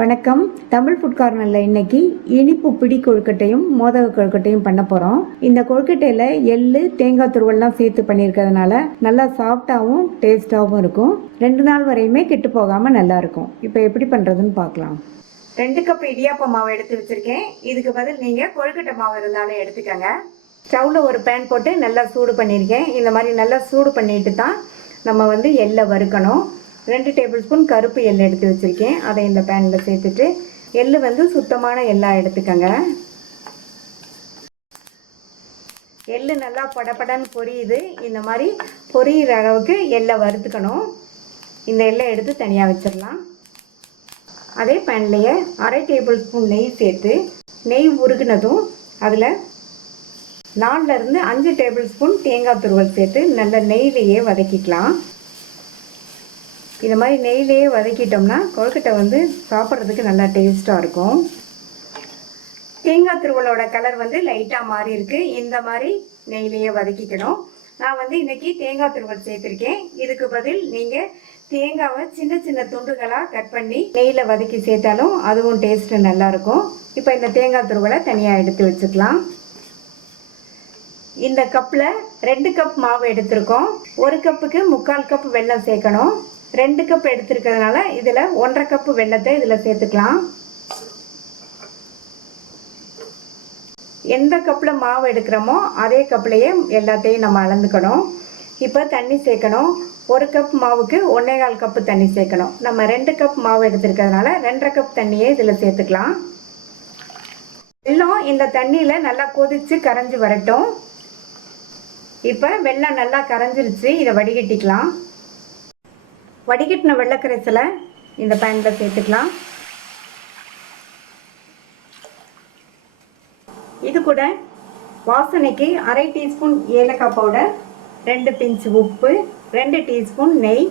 வணக்கம். தமிழ் ஃபுட் கார்னரில் இன்னைக்கு இனிப்பு பிடி கொழுக்கட்டையும் மோதக கொழுக்கட்டையும் பண்ண போகிறோம். இந்த கொழுக்கட்டையில் எள்ளு தேங்காய் துருவெல்லாம் சேர்த்து பண்ணியிருக்கிறதுனால நல்லா சாஃப்டாகவும் டேஸ்ட்டாகவும் இருக்கும். 2 நாள் வரையுமே கெட்டு போகாமல் நல்லாயிருக்கும். இப்போ எப்படி பண்ணுறதுன்னு பார்க்கலாம். 2 கப் இடியாப்ப மாவு எடுத்து வச்சுருக்கேன். இதுக்கு பதில் நீங்கள் கொழுக்கட்டை மாவு இருந்தாலும் எடுத்துக்கோங்க. ஸ்டவ்வில் ஒரு பேன் போட்டு நல்லா சூடு பண்ணியிருக்கேன். இந்த மாதிரி நல்லா சூடு பண்ணிட்டு தான் நம்ம எள்ளை வறுக்கணும். 2 டேபிள் ஸ்பூன் கருப்பு எள்ளு எடுத்து வச்சுருக்கேன். அதை இந்த பேனில் சேர்த்துட்டு எள்ளு சுத்தமான எள்ளாக எடுத்துக்கோங்க. எள்ளு நல்லா படப்படன்னு பொரியுது. இந்த மாதிரி பொரியிற அளவுக்கு எள்ளை வறுத்துக்கணும். இந்த எள்ளை எடுத்து தனியாக வச்சிடலாம். அதே பேன்லேயே 1/2 டேபிள் ஸ்பூன் நெய் சேர்த்து நெய் உருகுனதும் அதில் 4லேருந்து 5 டேபிள் ஸ்பூன் தேங்காய் துருவல் சேர்த்து நல்ல நெய்லேயே வதக்கிக்கலாம். இந்த மாதிரி நெய்லேயே வதக்கிட்டோம்னா கொழுக்கட்டை சாப்பிட்றதுக்கு நல்லா டேஸ்ட்டாக இருக்கும். தேங்காய் துருவலோட கலர் லைட்டாக மாறி இருக்குது. இந்த மாதிரி நெய்லேயே வதக்கிக்கணும். நான் இன்றைக்கி தேங்காய் துருவல் சேர்த்துருக்கேன். இதுக்கு பதில் நீங்கள் தேங்காவை சின்ன சின்ன துண்டுகளாக கட் பண்ணி நெய்யில் வதக்கி சேர்த்தாலும் அதுவும் டேஸ்ட்டு நல்லாயிருக்கும். இப்போ இந்த தேங்காய் துருவலை தனியாக எடுத்து வச்சுக்கலாம். இந்த கப்பில் 2 கப் மாவு எடுத்திருக்கோம். 1 கப்புக்கு 3/4 கப் வெல்லம் சேர்க்கணும். 2 கப் எடுத்துருக்கிறதுனால இதில் 1/2 கப்பு வெல்லத்தை இதில் சேர்த்துக்கலாம். எந்த கப்பில் மாவு எடுக்கிறோமோ அதே கப்லேயே எல்லாத்தையும் நம்ம அளந்துக்கணும். இப்போ தண்ணி சேர்க்கணும். 1 கப் மாவுக்கு 1.25 கப்பு தண்ணி சேர்க்கணும். நம்ம 2 கப் மாவு எடுத்துருக்கிறதுனால 2.5 கப் தண்ணியே இதில் சேர்த்துக்கலாம். வெல்லம் இந்த தண்ணியில் நல்லா கொதித்து கரைஞ்சி வரட்டும். இப்போ வெல்லம் நல்லா கரைஞ்சிருச்சு. இதை வடிகட்டிக்கலாம். வடிகட்டின வெள்ளக்கரைசலை இந்த பேனில் சேர்த்துக்கலாம். இது கூட வாசனைக்கு 1/2 டீஸ்பூன் ஏலக்காய் பவுடர், 2 பிஞ்ச் உப்பு, 2 டீஸ்பூன் நெய்,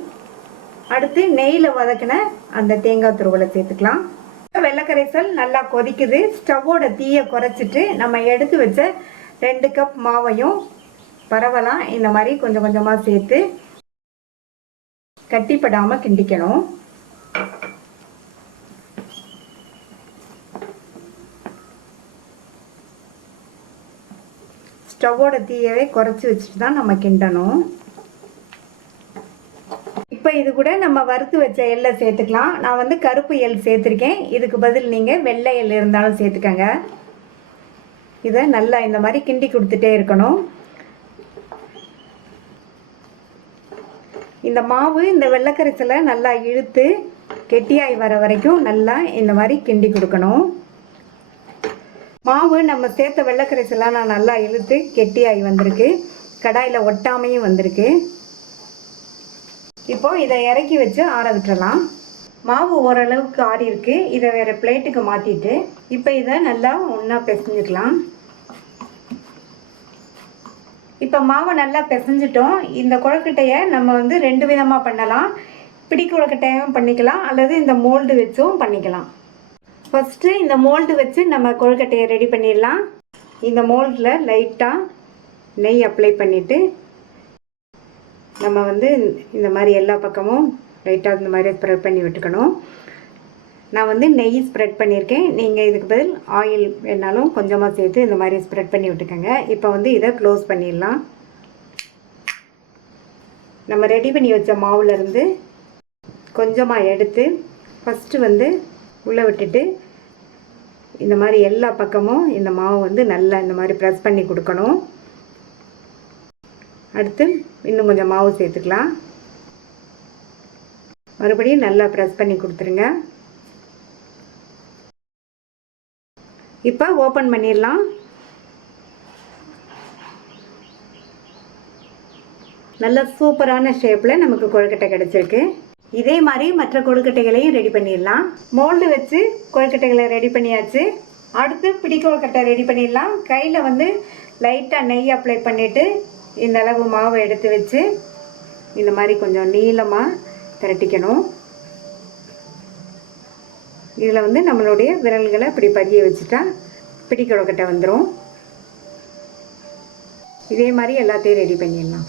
அடுத்து நெய்யில் வதக்கின அந்த தேங்காய் துருவலை சேர்த்துக்கலாம். வெள்ளக்கரைசல் நல்லா கொதிக்குது. ஸ்டவ்வோட தீயை குறைச்சிட்டு நம்ம எடுத்து வச்ச 2 கப் மாவையும் பரவலாம் இந்த மாதிரி கொஞ்சம் கொஞ்சமாக சேர்த்து கட்டிப்படாமல் கிண்டிக்கணும். ஸ்டவ்வோட தீயவே குறைச்சி வச்சுட்டு தான் நம்ம கிண்டணும். இப்போ இது கூட நம்ம வறுத்து வச்ச எள்ளை சேர்த்துக்கலாம். நான் கருப்பு எள் சேர்த்துருக்கேன். இதுக்கு பதில் நீங்கள் வெள்ளை எள் இருந்தாலும் சேர்த்துக்கங்க. இதை நல்லா இந்த மாதிரி கிண்டி கொடுத்துட்டே இருக்கணும். இந்த மாவு இந்த வெள்ளக்கரைசலை நல்லா இழுத்து கெட்டியாகி வர வரைக்கும் நல்லா இந்த மாதிரி கிண்டி கொடுக்கணும். மாவு நம்ம சேர்த்த வெள்ளக்கரைசலாம் நான் நல்லா இழுத்து கெட்டியாகி வந்திருக்கு. கடாயில் ஒட்டாமையும் வந்திருக்கு. இப்போ இதை இறக்கி வச்சு ஆற விட்டுறலாம். மாவு ஓரளவுக்கு ஆறி இருக்கு. இதை வேறு பிளேட்டுக்கு மாற்றிட்டு இப்போ இதை நல்லா ஒன்றா பிசைஞ்சுக்கலாம். இப்போ மாவை நல்லா பிசைஞ்சிட்டோம். இந்த கொழுக்கட்டையை நம்ம 2 விதமாக பண்ணலாம். பிடி கொழுக்கட்டையும் பண்ணிக்கலாம், அல்லது இந்த மோல்டு வச்சும் பண்ணிக்கலாம். ஃபஸ்ட்டு இந்த மோல்டு வச்சு நம்ம கொழுக்கட்டையை ரெடி பண்ணிடலாம். இந்த மோல்டில் லைட்டாக நெய் அப்ளை பண்ணிவிட்டு நம்ம இந்த மாதிரி எல்லா பக்கமும் லைட்டாக இந்த மாதிரி ஸ்ப்ரெட் பண்ணி விட்டுக்கணும். நான் நெய் ஸ்ப்ரெட் பண்ணியிருக்கேன். நீங்கள் இதுக்கு பதில் ஆயில் வேணாலும் கொஞ்சமாக சேர்த்து இந்த மாதிரி ஸ்ப்ரெட் பண்ணி விட்டுக்கோங்க. இப்போ இதை க்ளோஸ் பண்ணிடலாம். நம்ம ரெடி பண்ணி வச்ச மாவுலேருந்து கொஞ்சமாக எடுத்து ஃபஸ்ட்டு உள்ளே விட்டுட்டு இந்த மாதிரி எல்லா பக்கமும் இந்த மாவு நல்லா இந்த மாதிரி ப்ரெஸ் பண்ணி கொடுக்கணும். அடுத்து இன்னும் கொஞ்சம் மாவு சேர்த்துக்கலாம். மறுபடியும் நல்லா ப்ரெஸ் பண்ணி கொடுத்துருங்க. இப்போ ஓப்பன் பண்ணிடலாம். நல்ல சூப்பரான ஷேப்பில் நமக்கு கொழுக்கட்டை கிடச்சிருக்கு. இதே மாதிரி மற்ற கொழுக்கட்டைகளையும் ரெடி பண்ணிடலாம். மோல்டு வச்சு கொழுக்கட்டைகளை ரெடி பண்ணியாச்சு. அடுத்து பிடி கொழுக்கட்டை ரெடி பண்ணிடலாம். கையில் லைட்டாக நெய் அப்ளை பண்ணிவிட்டு இந்த அளவு மாவை எடுத்து வச்சு இந்த மாதிரி கொஞ்சம் நீளமாக திரட்டிக்கணும். இதில் நம்மளுடைய விரல்களை இப்படி பதிய வச்சுட்டா பிடி கொழுக்கட்டை வந்துடும். இதே மாதிரி எல்லாத்தையும் ரெடி பண்ணிடலாம்.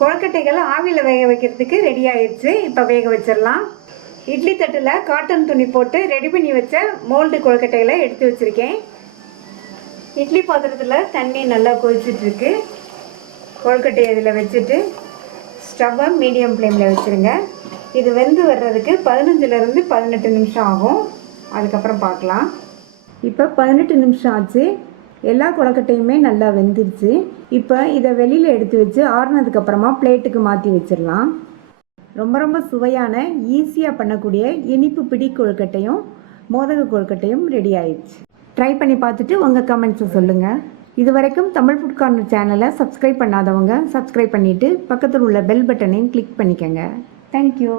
கொழுக்கட்டைகள் ஆவியில் வேக வைக்கிறதுக்கு ரெடி ஆயிடுச்சு. இப்போ வேக வச்சிடலாம். இட்லி தட்டில் காட்டன் துணி போட்டு ரெடி பண்ணி வச்ச மோல்டு கொழுக்கட்டைகளை எடுத்து வச்சுருக்கேன். இட்லி பாத்திரத்தில் தண்ணி நல்லா கொதிச்சிட்ருக்கு. கொழுக்கட்டையை இதில் வச்சுட்டு ஸ்டவ்வை மீடியம் ஃப்ளேமில் வச்சுருங்க. இது வெந்து வர்றதுக்கு 15லேருந்து 18 நிமிஷம் ஆகும். அதுக்கப்புறம் பார்க்கலாம். இப்போ 18 நிமிஷம் ஆச்சு. எல்லா கொழுக்கட்டையுமே நல்லா வெந்துருச்சு. இப்போ இதை வெளியில் எடுத்து வச்சு ஆறுனதுக்கப்புறமா பிளேட்டுக்கு மாற்றி வச்சிடலாம். ரொம்ப ரொம்ப சுவையான ஈஸியாக பண்ணக்கூடிய இனிப்பு பிடி கொழுக்கட்டையும் மோதக கொழுக்கட்டையும் ரெடி ஆயிடுச்சு. ட்ரை பண்ணி பார்த்துட்டு உங்கள் கமெண்ட்ஸை சொல்லுங்கள். இது வரைக்கும் தமிழ் ஃபுட் கார்னர் சேனலை சப்ஸ்கிரைப் பண்ணாதவங்க சப்ஸ்கிரைப் பண்ணிவிட்டு பக்கத்தில் உள்ள பெல் பட்டனையும் கிளிக் பண்ணிக்கோங்க. தேங்க்யூ.